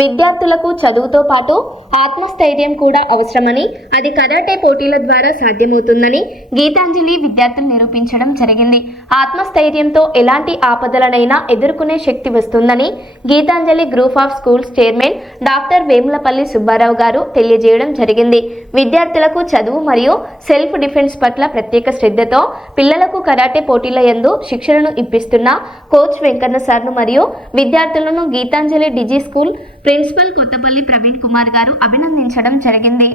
విద్యార్థులకు చదువుతో పాటు ఆత్మస్థైర్యం కూడా అవసరమని, అది కరాటే పోటీల ద్వారా సాధ్యమవుతుందని గీతాంజలి విద్యార్థులు నిరూపించడం జరిగింది. ఆత్మస్థైర్యంతో ఎలాంటి ఆపదలనైనా ఎదుర్కొనే శక్తి వస్తుందని Geethanjali group of schools chairman doctor Vemulapalli Subbarao గారు తెలియజేయడం జరిగింది. విద్యార్థులకు చదువు మరియు సెల్ఫ్ డిఫెన్స్ పట్ల ప్రత్యేక శ్రద్ధతో పిల్లలకు కరాటే పోటీల యందు శిక్షణను ఇప్పిస్తున్న కోచ్ వెంకన్న సార్ను మరియు విద్యార్థులను గీతాంజలి డిజి స్కూల్ ప్రిన్సిపల్ కొత్తపల్లి ప్రవీణ్ కుమార్ గారు అభినందించడం జరిగింది.